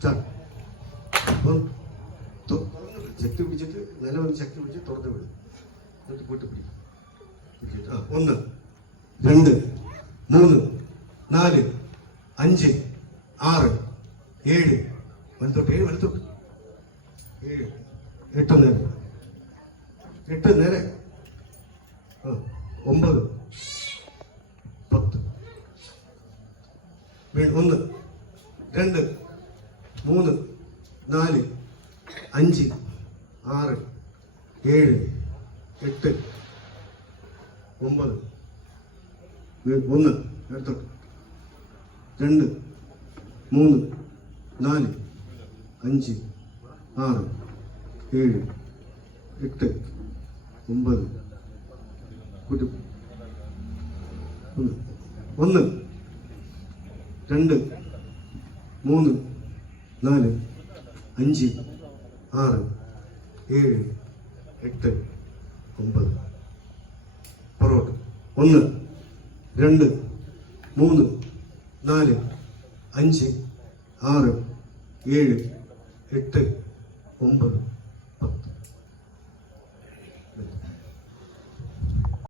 Start. ശക്തി പിടിച്ചിട്ട് നിലവിൽ ശക്തി പിടിച്ച് തുറന്ന് വിടും. എന്നിട്ട് പോയിട്ട് പിടിക്കും. 1 2 3 4 5 6 7 വലത്തോട്ട് 7 വലത്തോട്ട് 7 8 നേരെ 8 നേരെ 9 10 1 2 3 4 5 6 7 8 9 1 എടുത്തോട്ട് 2 3 4 5 6 7 8 9 1 2 3 4 5 6 7 8 9 പുറകോട്ട് 1 2 3 4 5 6 7 8 9